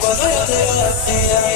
Cuando yo te lo hacía,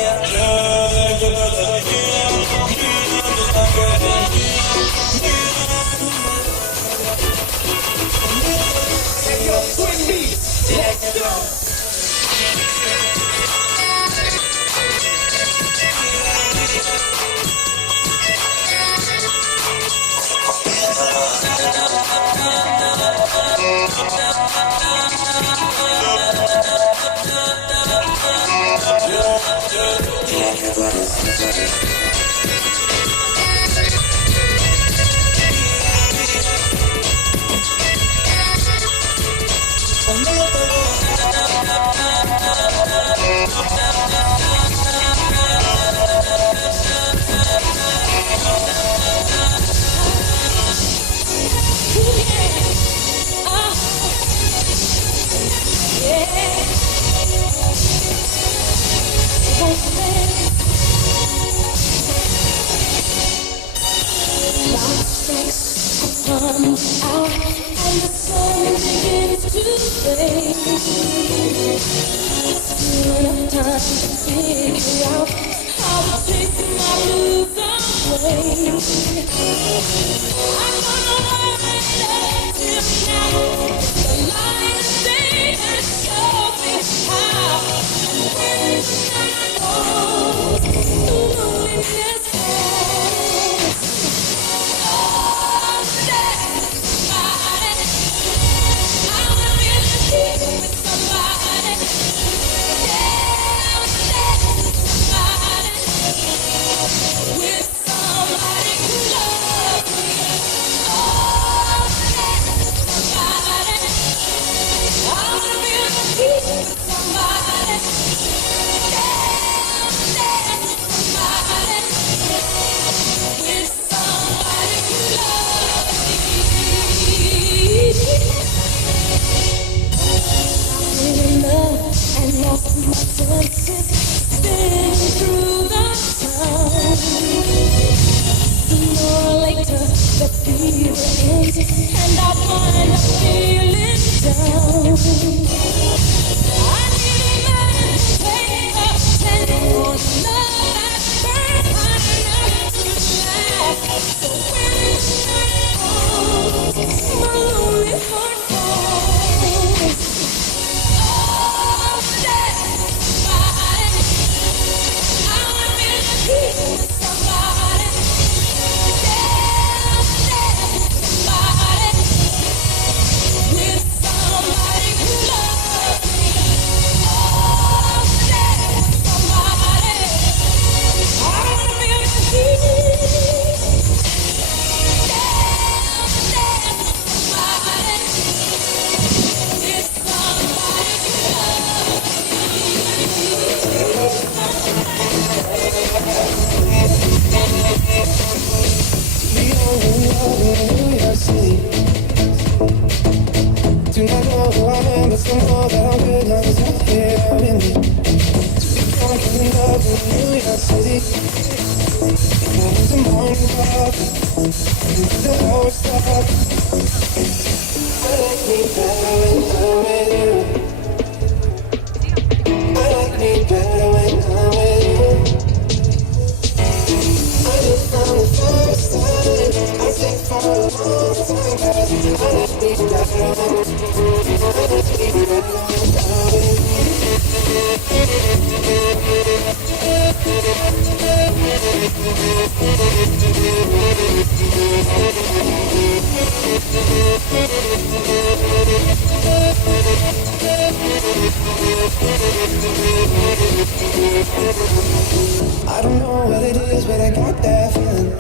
I don't know what it is, but I got that feeling.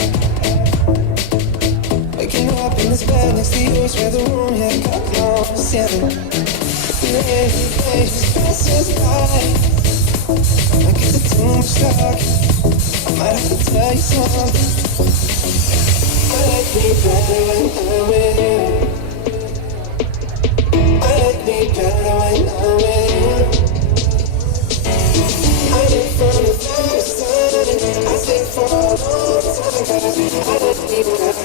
Waking up in this bed next to you is where the room had got lost. Yeah, the day just passes by. I get the too much stuck. might have to tell you something. I like me better when I'm with you. I like me better when I'm with you. I live from the first time. I stay for a long time. I like me better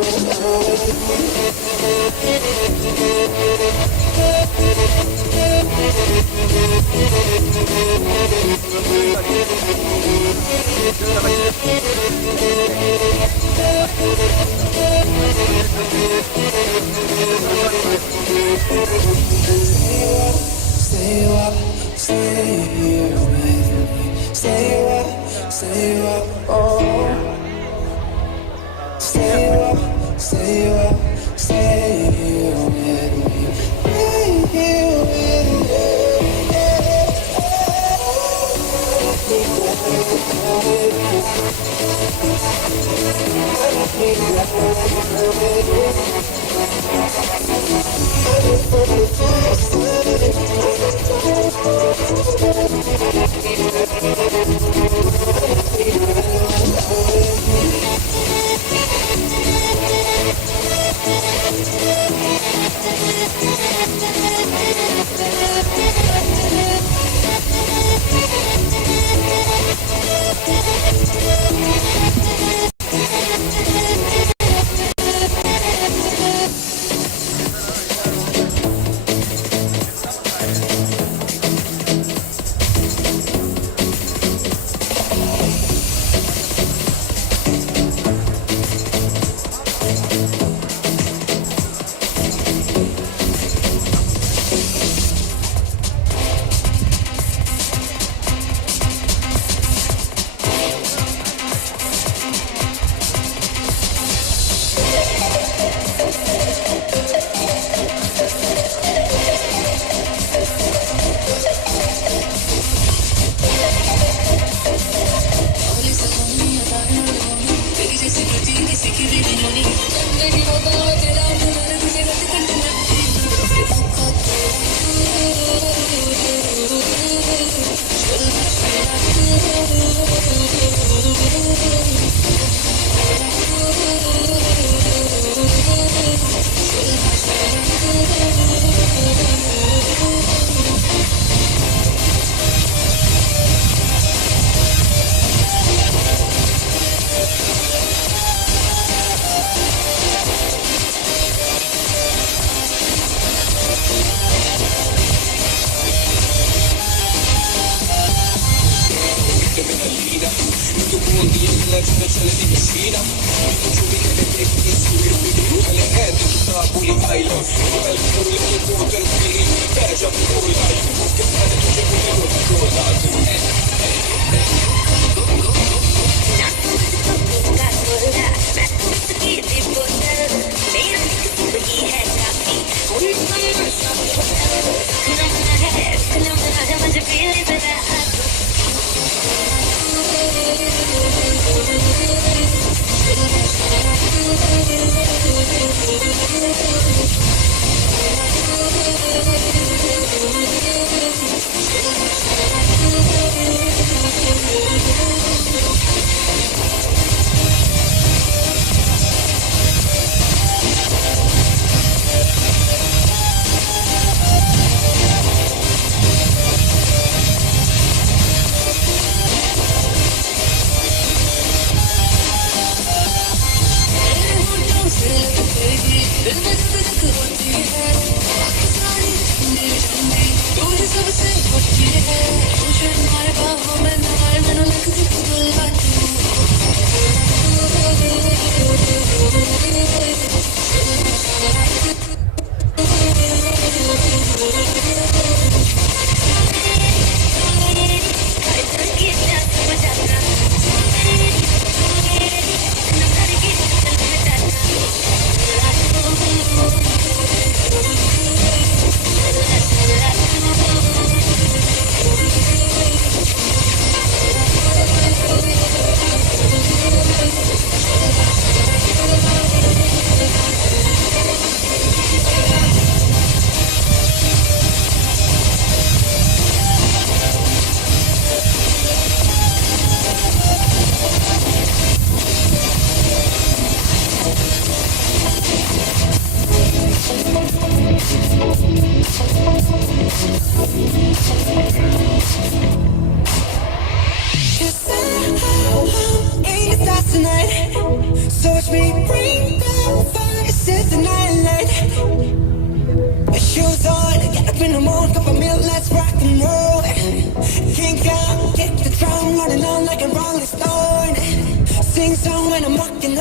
when I'm with Stay up, stay here with me. Stay up, oh. Stay up, stay here with me. Right here with me.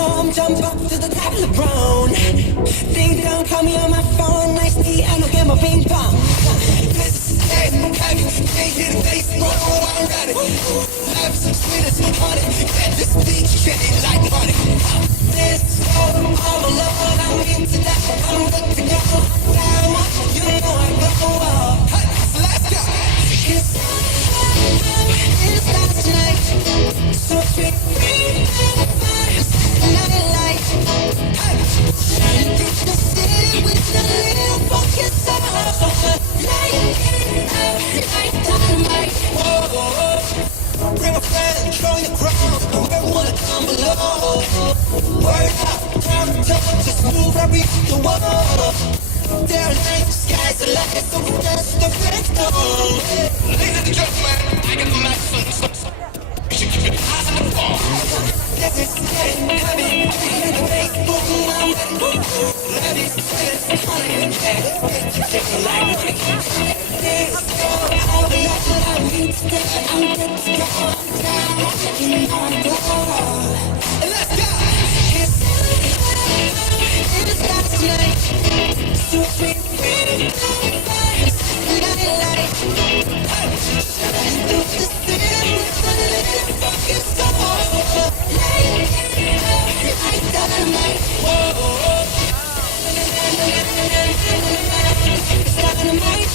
I'm jump up to the top of the brown. Ding dong, call me on my phone. Nice tea, I don't get my ping pong. This is heavy, can't hit the face, I'm ready. Love some sweet as honey. Get this beat shitty like honey. This is all alone, I'm into that. I'm good to go. Down, you know I go up. Hey, so let's go. It's in the stars tonight. So sweet, night light. Hey, shining through the city with a little funky soul. Light it up like dynamite. Whoa. Bring a friend, join the crowd. Whoever wanna come below. Word up, time to talk, just move right beat the wall. There are night, the skies are light, so we dance the redstone. Ladies and gentlemen, I got the maximum. You should keep your eyes on the ball. This is getting heavy, in the bass, boom, I'm ready. Let me say it's honey, yeah, it's like money. This is all the love that I need today. I'm good to go. You know I'm good. Let's go. It's in the stars tonight. So sweet, night light. Shining through the city with a little funky soul. Light it up like dynamite. Whoa. It's dynamite.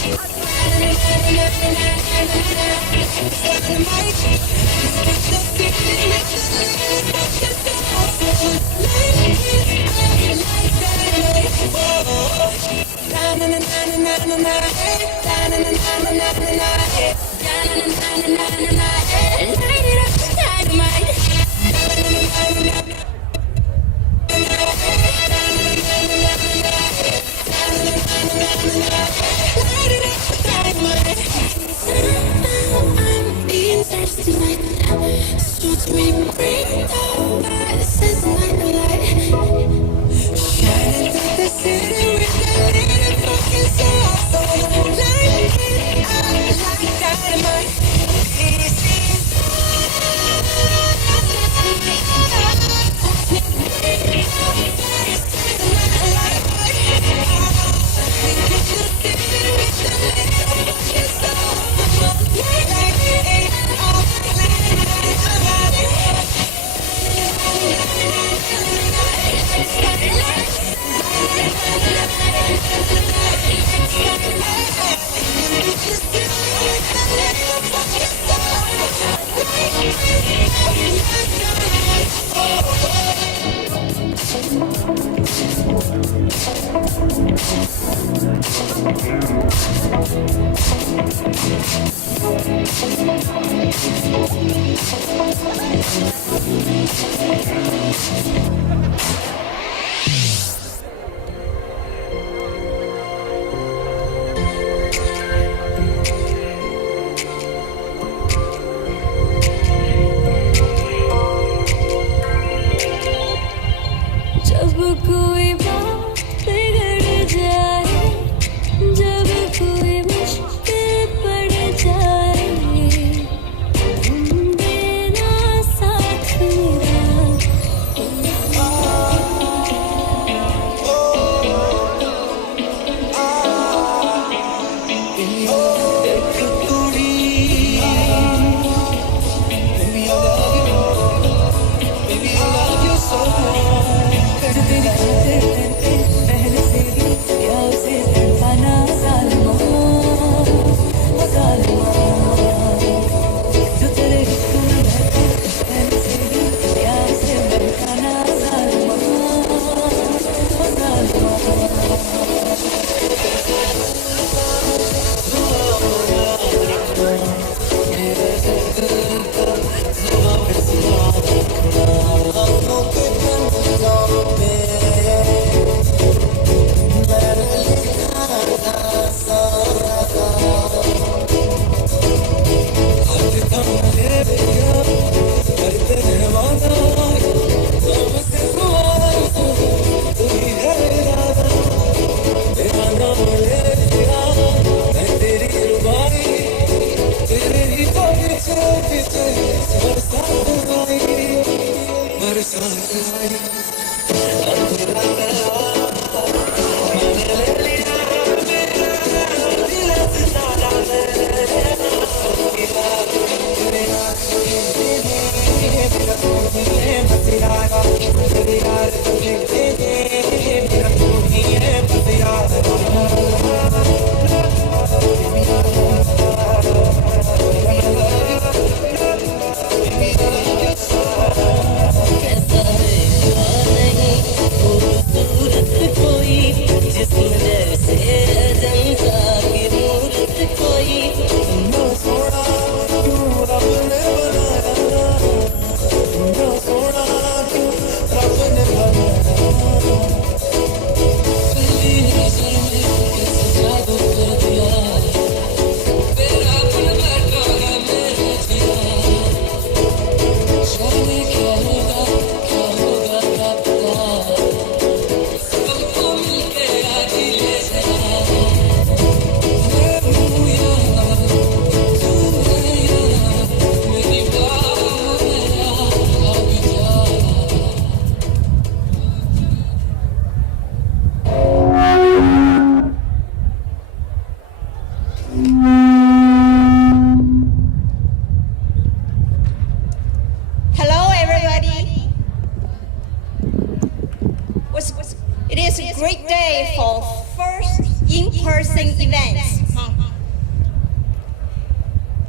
Bye. in-person events.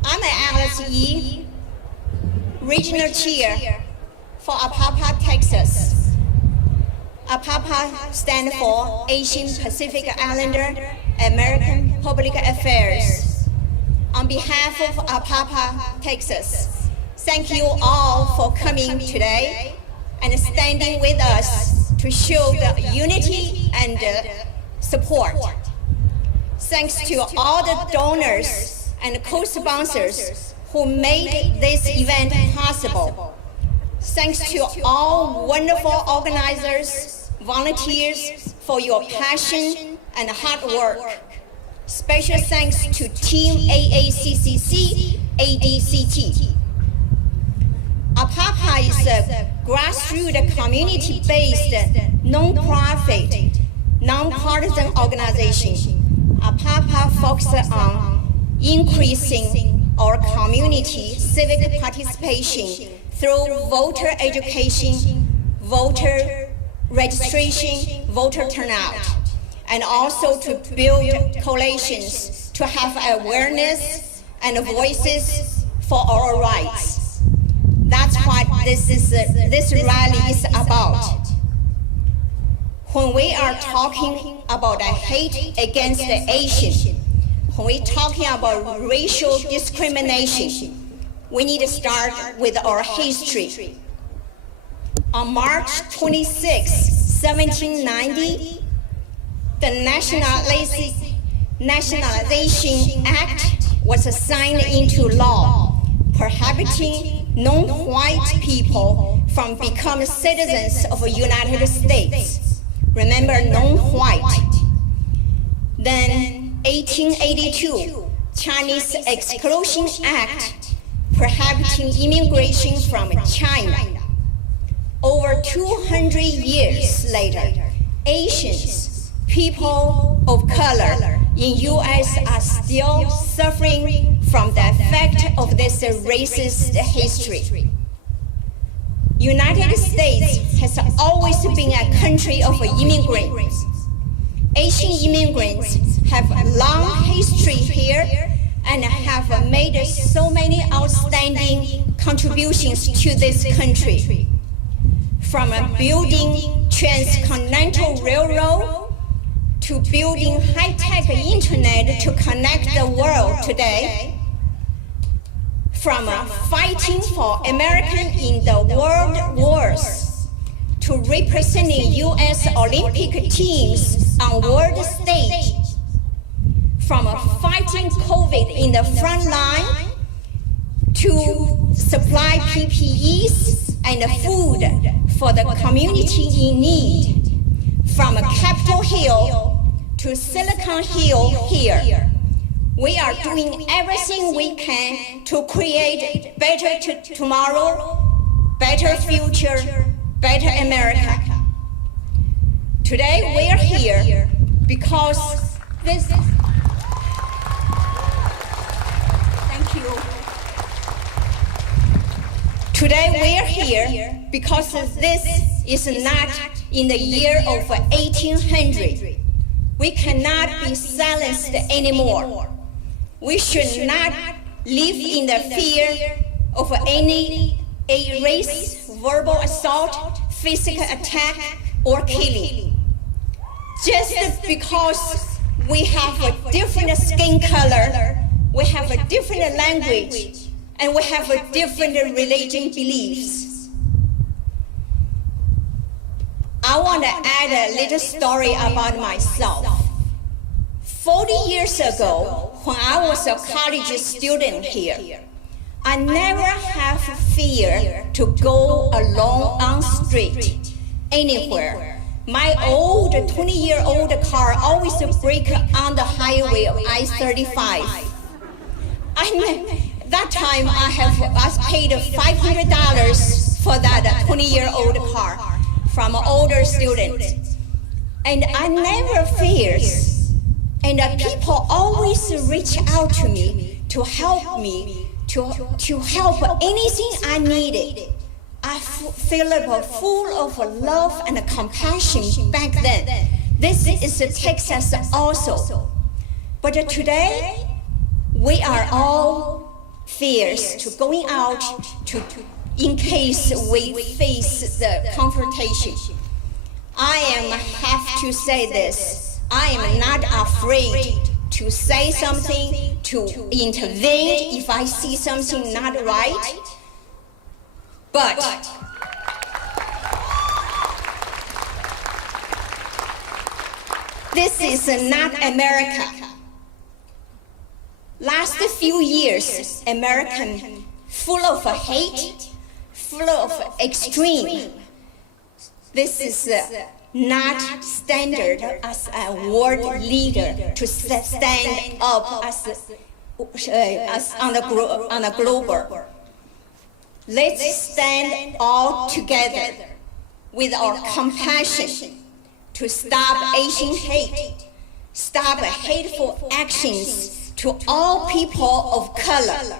I'm an Advocacy regional chair for AAPI, Texas. AAPI stands for Asian Pacific Islander American Public Affairs. On behalf of AAPI, Texas, thank you all for coming today and standing with us to show the unity and support. Thanks to all the donors and co-sponsors who made this event possible. Thanks to all wonderful organizers, volunteers for your passion and hard work. Special thanks to Team AACCC, ADCT. AAPI is a grassroots community-based, non-profit, non-partisan organization. AAPI focuses on increasing our community civic participation through voter education, voter registration, voter turnout, and also to build coalitions to have awareness and voices for our rights. That's what this rally is about. When we are talking about hate against the Asian, when we're talking about racial discrimination, we need to start with our history. On March 26, 1790, the Nationalization Act was signed into law, prohibiting non-white people from becoming citizens of the United States. Remember, non-white. Then 1882, Chinese Exclusion Act, prohibiting immigration from China. Over 200 years later, Asians, people of color in U.S. are still suffering from the effect of this racist history. United States has always been a country of immigrants. Asian immigrants have a long history here and have made so many outstanding contributions to this country. From building transcontinental railroad to building high-tech internet to connect the world today, from fighting for America in the world wars to representing U.S. Olympic teams on world stage, from fighting COVID in the front line to supply PPEs and food for the community in need, from Capitol Hill to Silicon Hill here. We are doing everything we can to create better tomorrow, better future, better America. Today we are here because this. Thank you. Today we are here because this is not in the year of 1800. We cannot be silenced anymore. We should not live in the fear of any race, verbal assault, physical attack, or killing. Just because we have a different skin color, we have a different language, and we have a different religion beliefs. I want to add a little story about myself. 40 years ago, when I was a college student here, I never have fear to go alone on street, anywhere. My old 20-year-old car always break on the highway of I-35. That time I paid $500 for that 20-year-old car from an older student. And I never feared. And people always reach out to me to help me, to help anything I needed. I feel full of love and compassion back then. This is Texas also. But today, we are all fierce to going out in case we face the confrontation. I have to say this. I am not afraid to say something, to intervene if I see something not right. But this is not America. Last few years, American full of hate, full of extreme. This is not standard as a world leader to stand up as on the global. Let's stand all together with our compassion to stop Asian hate, stop hateful actions to all people of color.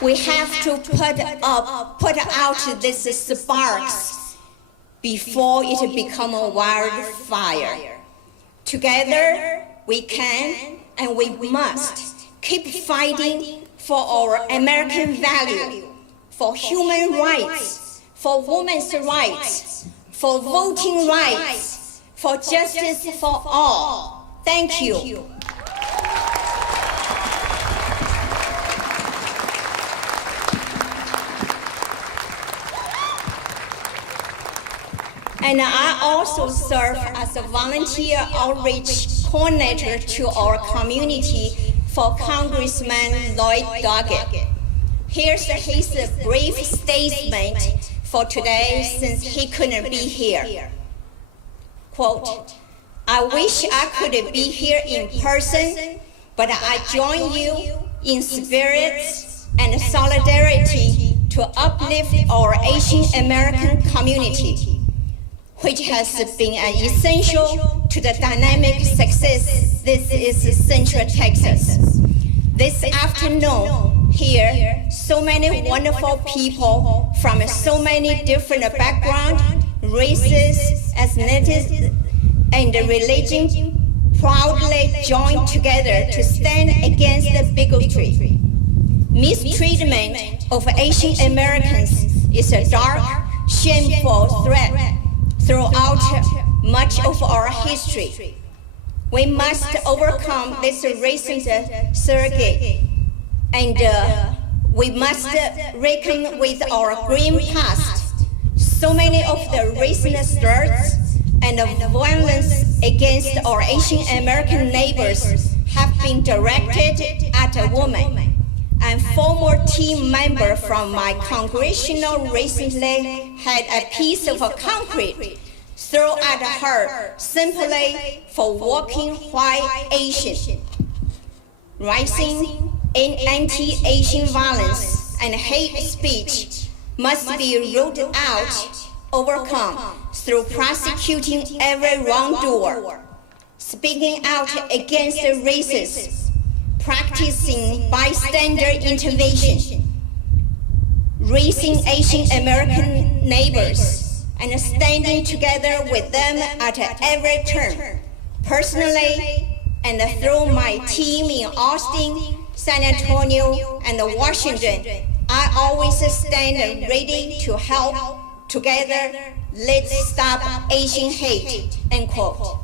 We have to put out these sparks before it becomes a wildfire. Together, we can and we must keep fighting for our American value, for human rights, for women's rights, for voting rights, for justice for all. Thank you. And I also serve as a volunteer outreach coordinator to our community for Congressman Lloyd Doggett. Here's his brief statement for today since he couldn't be here. Quote, I wish I could be here in person, but I join you in spirit and solidarity to uplift our Asian American community, which has been an essential to the dynamic success this is Central Texas. This afternoon here, so many wonderful people from so many different backgrounds, races, ethnicities, and religion proudly joined together to stand against the bigotry. Mistreatment of Asian Americans is a dark, shameful threat throughout much of our history. We must overcome this racist surrogate, and we must reckon with our grim past. So many of the recent threats and violence against our Asian American neighbors have been directed at a woman. And former team member from my congressional recently had a piece of concrete thrown at her simply for walking white Asian. Rising in anti-Asian violence and hate speech must be rooted out, overcome through prosecuting every wrongdoer, speaking out against racism, practicing bystander intervention, raising Asian American neighbors, and standing together with them at every turn. Personally, and through my team in Austin, San Antonio, and Washington, I always stand ready to help. Together, let's stop Asian hate, end quote.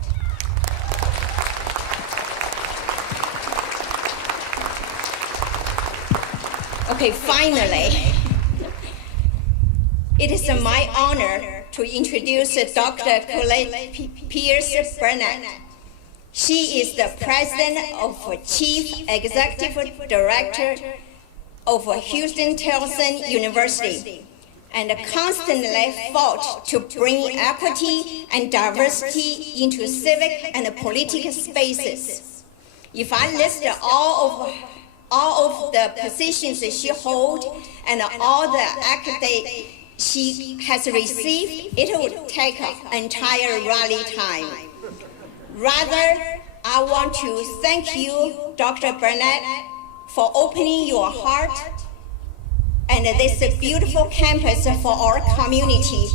Okay, finally, it is my honor to introduce Dr. Pierce Burnett. She is the president of Chief Executive Director of Houston Towson University, and constantly fought to bring equity and diversity into civic and political spaces. If I list all of the positions she holds and all the accolades she has received, it would take an entire rally time. Rather, I want to thank you, Dr. Burnett, for opening your heart and this beautiful campus for our community.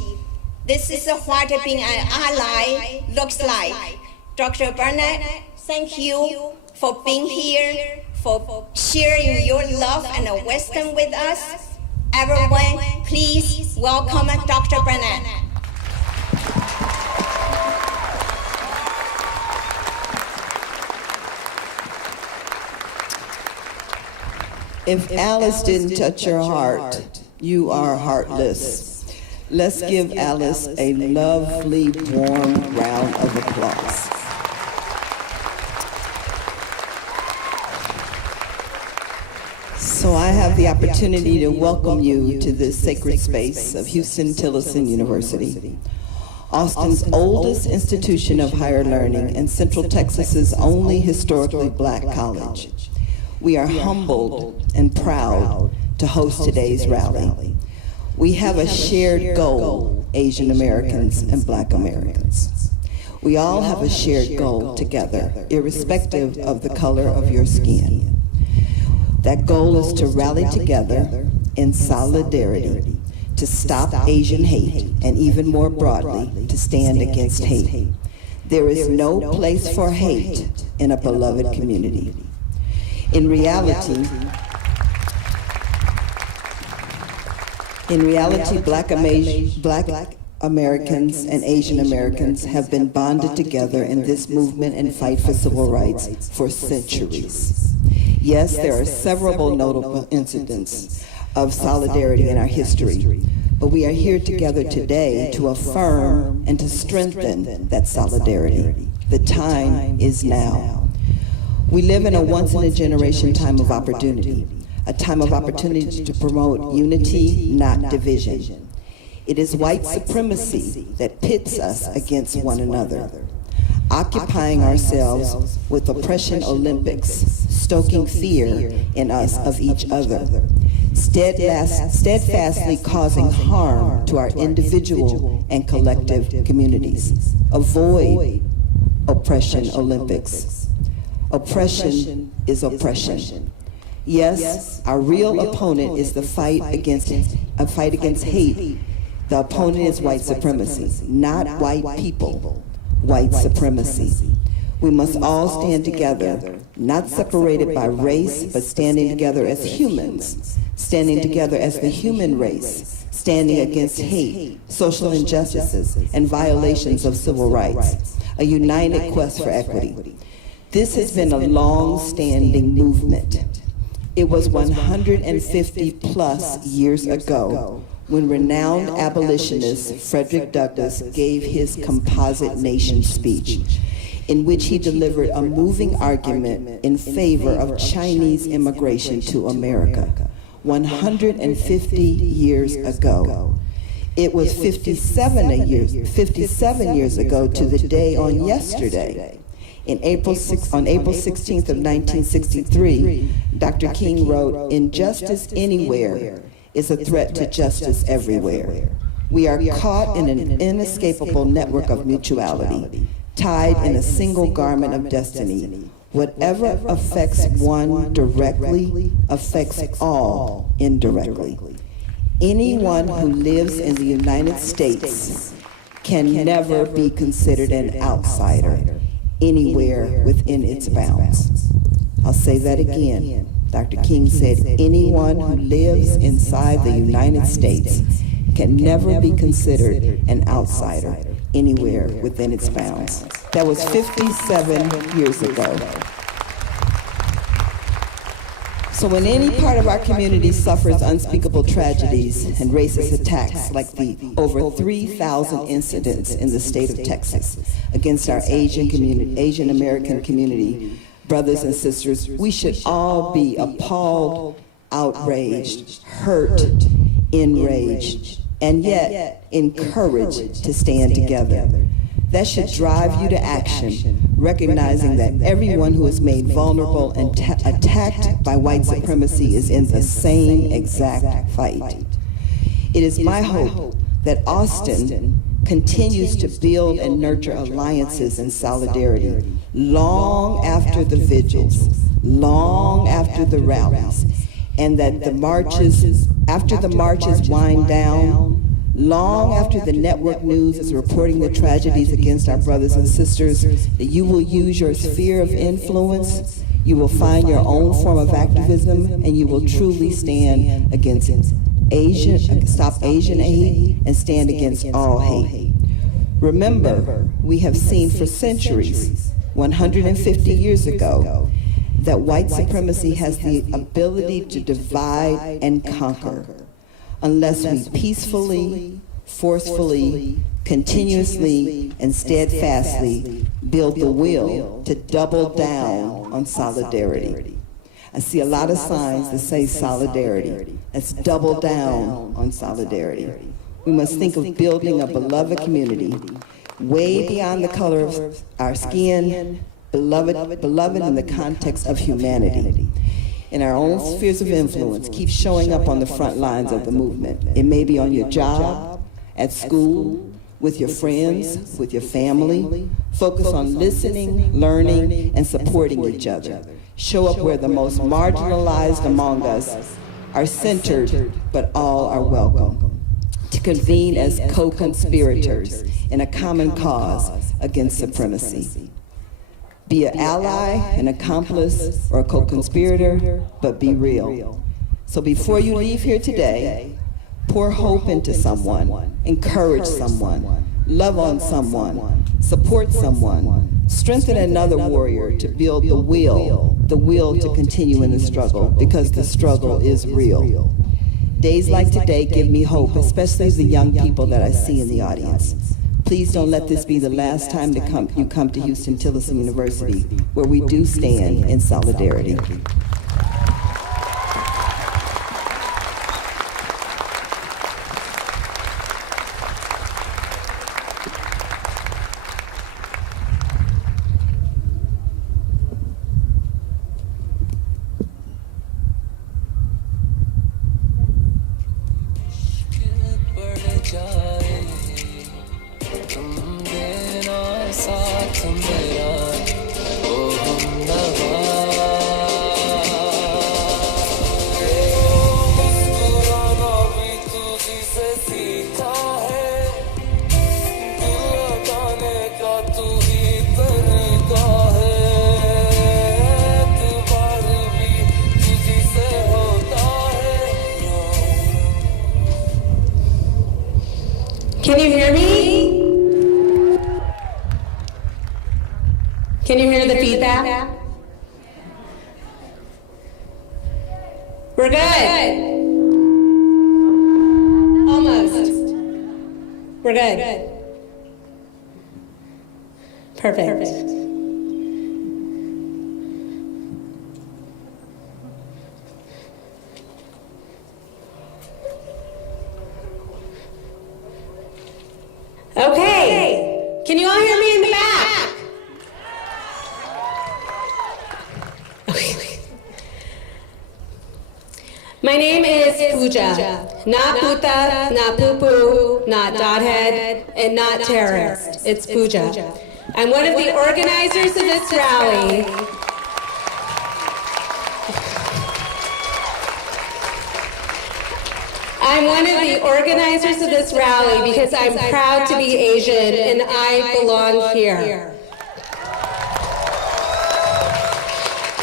This is what being an ally looks like. Dr. Burnett, thank you for being here, for sharing your love and wisdom with us. Everyone, please welcome Dr. Burnett. If Alice didn't touch your heart, you are heartless. Let's give Alice a lovely, warm round of applause. So I have the opportunity to welcome you to this sacred space of Houston-Tillotson University, Austin's oldest institution of higher learning and Central Texas's only historically Black college. We are humbled and proud to host today's rally. We have a shared goal, Asian Americans and Black Americans. We all have a shared goal together, irrespective of the color of your skin. That goal is to rally together in solidarity to stop Asian hate, and even more broadly, to stand against hate. There is no place for hate in a beloved community. In reality, Black Americans and Asian Americans have been bonded together in this movement and fight for civil rights for centuries. Yes, there are several notable incidents of solidarity in our history, but we are here together today to affirm and to strengthen that solidarity. The time is now. We live in a once-in-a-generation time of opportunity, a time of opportunity to promote unity, not division. It is white supremacy that pits us against one another, occupying ourselves with oppression Olympics, stoking fear in us of each other, steadfastly causing harm to our individual and collective communities. Avoid oppression Olympics. Oppression is oppression. Yes, our real opponent is the fight against hate. The opponent is white supremacy, not white people, white supremacy. We must all stand together, not separated by race, but standing together as humans, standing together as the human race, standing against hate, social injustices, and violations of civil rights, a united quest for equity. This has been a long-standing movement. It was 150 plus years ago when renowned abolitionist Frederick Douglass gave his Composite Nation speech, in which he delivered a moving argument in favor of Chinese immigration to America. 150 years ago. It was 57 years ago to the day on yesterday. On April 16th of 1963, Dr. King wrote, "Injustice anywhere is a threat to justice everywhere. We are caught in an inescapable network of mutuality, tied in a single garment of destiny. Whatever affects one directly affects all indirectly. Anyone who lives in the United States can never be considered an outsider anywhere within its bounds." I'll say that again. Dr. King said, anyone who lives inside the United States can never be considered an outsider anywhere within its bounds. That was 57 years ago. So when any part of our community suffers unspeakable tragedies and racist attacks like the over 3,000 incidents in the state of Texas against our Asian American community, brothers and sisters, we should all be appalled, outraged, hurt, enraged, and yet encouraged to stand together. That should drive you to action, recognizing that everyone who is made vulnerable and attacked by white supremacy is in the same exact fight. It is my hope that Austin continues to build and nurture alliances and solidarity long after the vigils, long after the rallies, and that the marches After the marches wind down, long after the network news is reporting the tragedies against our brothers and sisters, that you will use your sphere of influence, you will find your own form of activism, and you will truly stand against stop Asian hate and stand against all hate. Remember, we have seen for centuries, 150 years ago, that white supremacy has the ability to divide and conquer unless we peacefully, forcefully, continuously, and steadfastly build the will to double down on solidarity. I see a lot of signs that say solidarity. Let's double down on solidarity. We must think of building a beloved community way beyond the color of our skin, beloved in the context of humanity. In our own spheres of influence, keep showing up on the front lines of the movement. It may be on your job, at school, with your friends, with your family. Focus on listening, learning, and supporting each other. Show up where the most marginalized among us are centered, but all are welcome. To convene as co-conspirators in a common cause against supremacy. Be an ally, an accomplice, or a co-conspirator, but be real. So before you leave here today, pour hope into someone, encourage someone, love on someone, support someone, strengthen another warrior to build the will to continue in the struggle, because the struggle is real. Days like today give me hope, especially the young people that I see in the audience. Please don't let this be the last time you come to Houston-Tillotson University, where we do stand in solidarity. Can you hear me? Can you hear the feedback? We're good. Almost. We're good. Perfect. Okay. Can you all hear me in the back? Okay. My name is Pooja. Not Puta, not poo-poo, not dothead, and not terrorist. It's Pooja. I'm one of the organizers of this rally. I'm one of the organizers of this rally because I'm proud to be Asian and I belong here.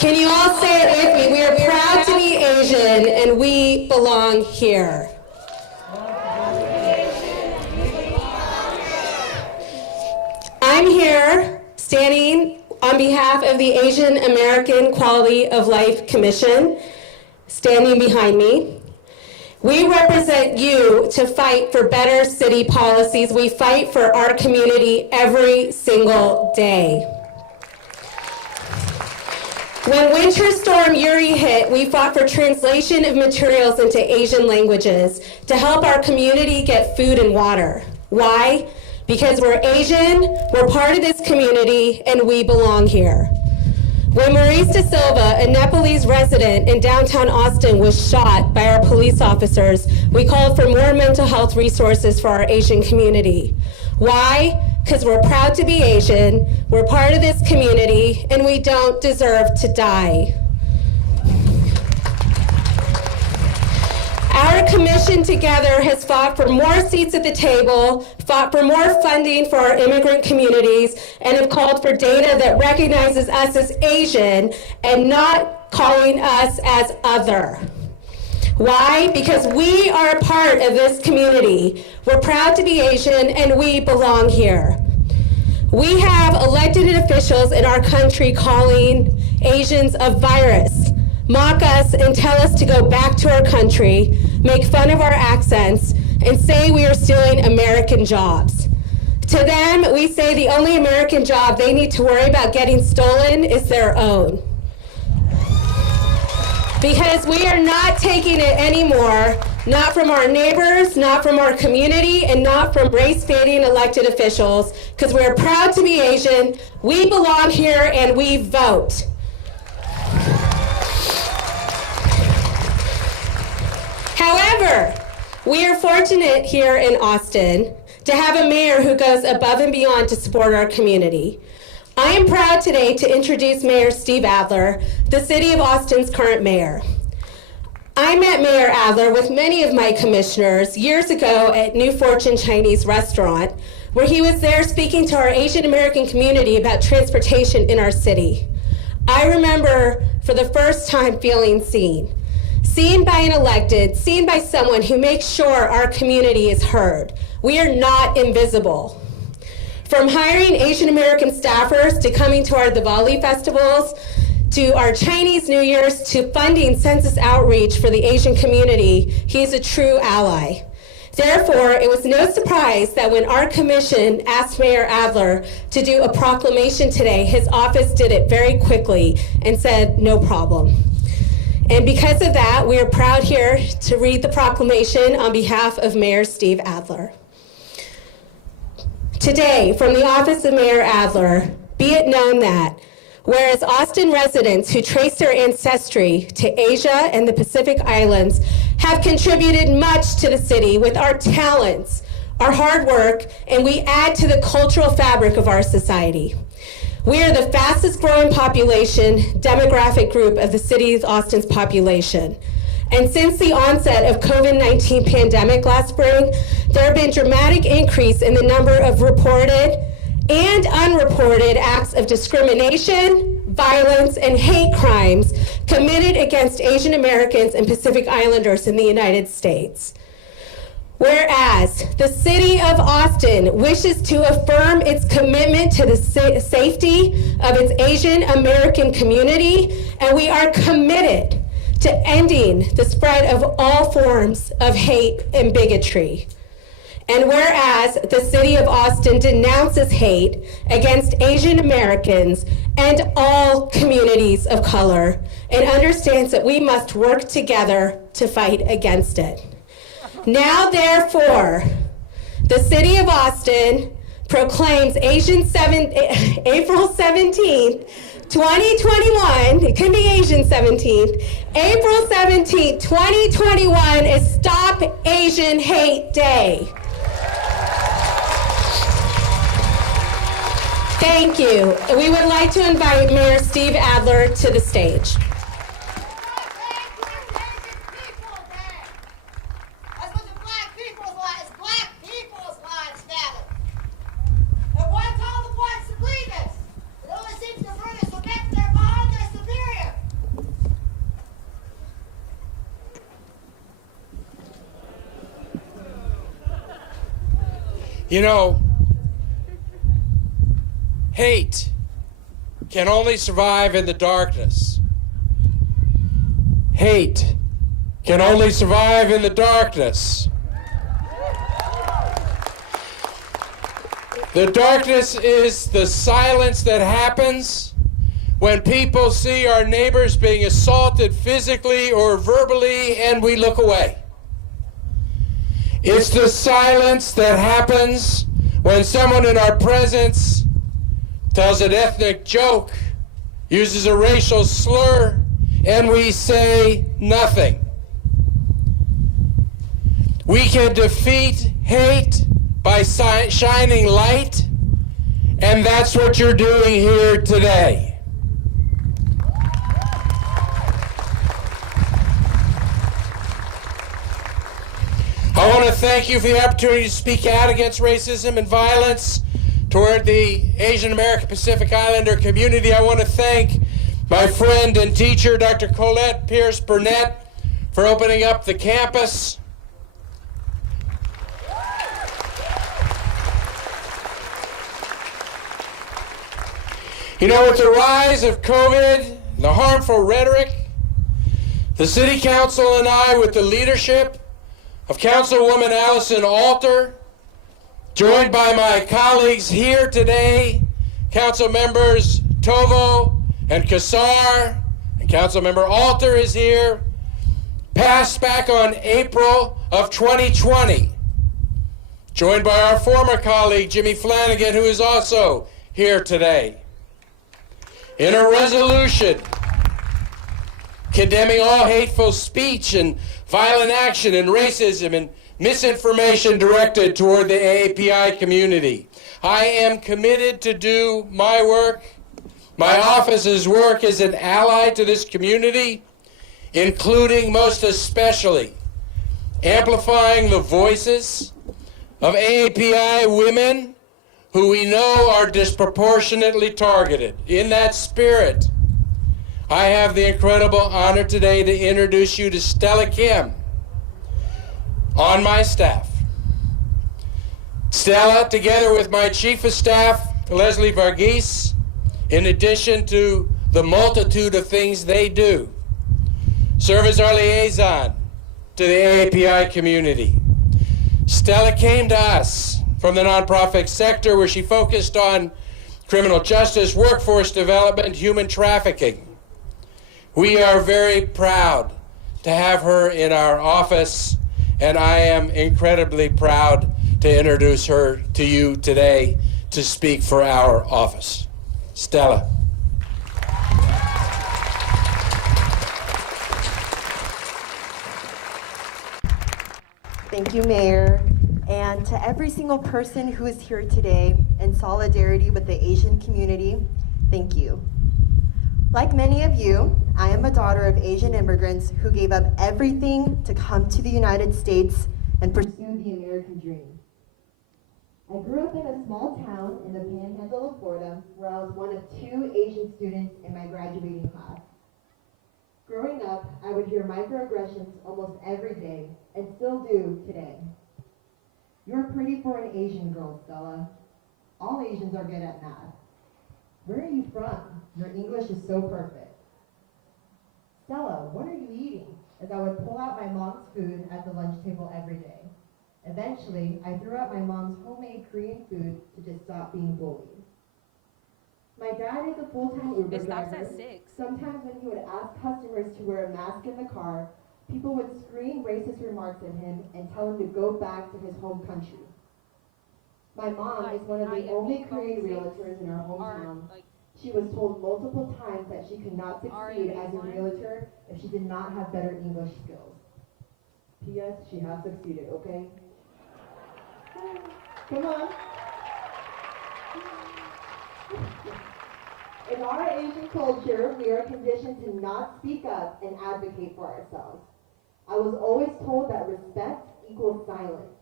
Can you all say it with me? We are proud to be Asian and we belong here. I'm here standing on behalf of the Asian American Quality of Life Commission, standing behind me. We represent you to fight for better city policies. We fight for our community every single day. When Winter Storm Uri hit, we fought for translation of materials into Asian languages to help our community get food and water. Why? Because we're Asian, we're part of this community, and we belong here. When Maurice De Silva, a Nepalese resident in downtown Austin, was shot by our police officers, we called for more mental health resources for our Asian community. Why? Because we're proud to be Asian, we're part of this community, and we don't deserve to die. Our commission together has fought for more seats at the table, fought for more funding for our immigrant communities, and have called for data that recognizes us as Asian and not calling us as other. Why? Because we are a part of this community. We're proud to be Asian and we belong here. We have elected officials in our country calling Asians a virus, mock us and tell us to go back to our country, make fun of our accents, and say we are stealing American jobs. To them, we say the only American job they need to worry about getting stolen is their own. Because we are not taking it anymore, not from our neighbors, not from our community, and not from race-baiting elected officials, because we're proud to be Asian, we belong here, and we vote. However, we are fortunate here in Austin to have a mayor who goes above and beyond to support our community. I am proud today to introduce Mayor Steve Adler, the City of Austin's current mayor. I met Mayor Adler with many of my commissioners years ago at New Fortune Chinese Restaurant, where he was there speaking to our Asian American community about transportation in our city. I remember for the first time feeling seen by an elected, seen by someone who makes sure our community is heard. We are not invisible. From hiring Asian American staffers to coming to our Diwali festivals, to our Chinese New Year's, to funding census outreach for the Asian community, he is a true ally. Therefore, it was no surprise that when our commission asked Mayor Adler to do a proclamation today, his office did it very quickly and said, no problem. And because of that, we are proud here to read the proclamation on behalf of Mayor Steve Adler. Today, from the office of Mayor Adler, be it known that whereas Austin residents who trace their ancestry to Asia and the Pacific Islands have contributed much to the city with our talents, our hard work, and we add to the cultural fabric of our society. We are the fastest growing population demographic group of the city of Austin's population. And since the onset of COVID-19 pandemic last spring, there have been dramatic increase in the number of reported and unreported acts of discrimination, violence, and hate crimes committed against Asian Americans and Pacific Islanders in the United States. Whereas the city of Austin wishes to affirm its commitment to the safety of its Asian American community, and we are committed to ending the spread of all forms of hate and bigotry. And whereas the city of Austin denounces hate against Asian Americans and all communities of color and understands that we must work together to fight against it. Now, therefore, the city of Austin proclaims April 17th, 2021, it can be Asian 17th, April 17th, 2021 is Stop Asian Hate Day. Thank you. We would like to invite Mayor Steve Adler to the stage. You know, hate can only survive in the darkness. Hate can only survive in the darkness. The darkness is the silence that happens when people see our neighbors being assaulted physically or verbally and we look away. It's the silence that happens when someone in our presence tells an ethnic joke, uses a racial slur, and we say nothing. We can defeat hate by shining light, and that's what you're doing here today. I want to thank you for the opportunity to speak out against racism and violence toward the Asian American Pacific Islander community. I want to thank my friend and teacher, Dr. Colette Pierce Burnett, for opening up the campus. You know, with the rise of COVID, the harmful rhetoric, the City Council and I, with the leadership of Councilwoman Allison Alter, joined by my colleagues here today, Council members Tovo and Kassar, and Councilmember Alter is here, passed back on April of 2020, joined by our former colleague Jimmy Flanagan, who is also here today, in a resolution condemning all hateful speech and violent action and racism and misinformation directed toward the AAPI community. I am committed to do my work, my office's work, as an ally to this community, including most especially amplifying the voices of AAPI women who we know are disproportionately targeted. In that spirit, I have the incredible honor today to introduce you to Stella Kim on my staff. Stella, together with my chief of staff, Leslie Varghese, in addition to the multitude of things they do, serve as our liaison to the AAPI community. Stella came to us from the nonprofit sector, where she focused on criminal justice, workforce development, human trafficking. We are very proud to have her in our office, and I am incredibly proud to introduce her to you today to speak for our office. Stella. Thank you, Mayor. And to every single person who is here today in solidarity with the Asian community, thank you. Like many of you, I am a daughter of Asian immigrants who gave up everything to come to the United States and pursue the American dream. I grew up in a small town in the panhandle of Florida where I was one of 2 Asian students in my graduating class. Growing up, I would hear microaggressions almost every day, and still do today. You're pretty for an Asian girl, Stella. All Asians are good at math. Where are you from? Your English is so perfect. Stella, what are you eating? As I would pull out my mom's food at the lunch table every day. Eventually, I threw out my mom's homemade Korean food to just stop being bullied. My dad is a full-time Uber driver. Sometimes when he would ask customers to wear a mask in the car, people would scream racist remarks at him and tell him to go back to his home country. My mom is one of the only Korean realtors in our hometown. She was told multiple times that she could not succeed as a realtor if she did not have better English skills. P.S. She has succeeded, okay? Come on. In our Asian culture, we are conditioned to not speak up and advocate for ourselves. I was always told that respect equals silence.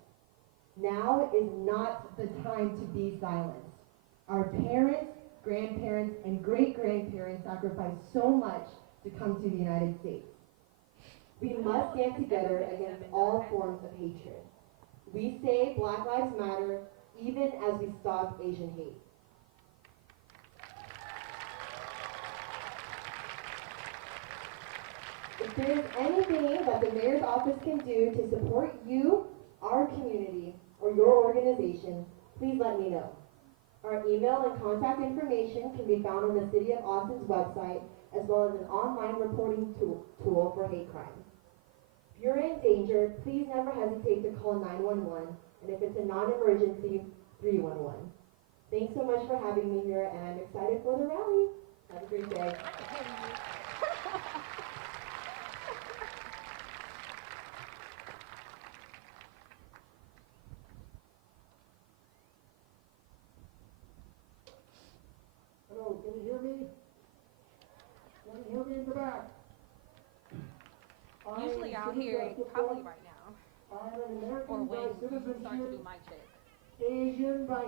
Now is not the time to be silent. Our parents, grandparents, and great-grandparents sacrificed so much to come to the United States. We must stand together against all forms of hatred. We say Black Lives Matter even as we stop Asian hate. If there is anything that the mayor's office can do to support you, our community, or your organization, please let me know. Our email and contact information can be found on the City of Austin's website, as well as an online reporting tool for hate crimes. If you're in danger, please never hesitate to call 911, and if it's a non-emergency, 311. Thanks so much for having me here, and I'm excited for the rally. Have a great day. Hello, can you hear me? Can you hear me in the back? Usually out here, probably right now. I'm an or American by when you start to do citizenship, mic check. Asian by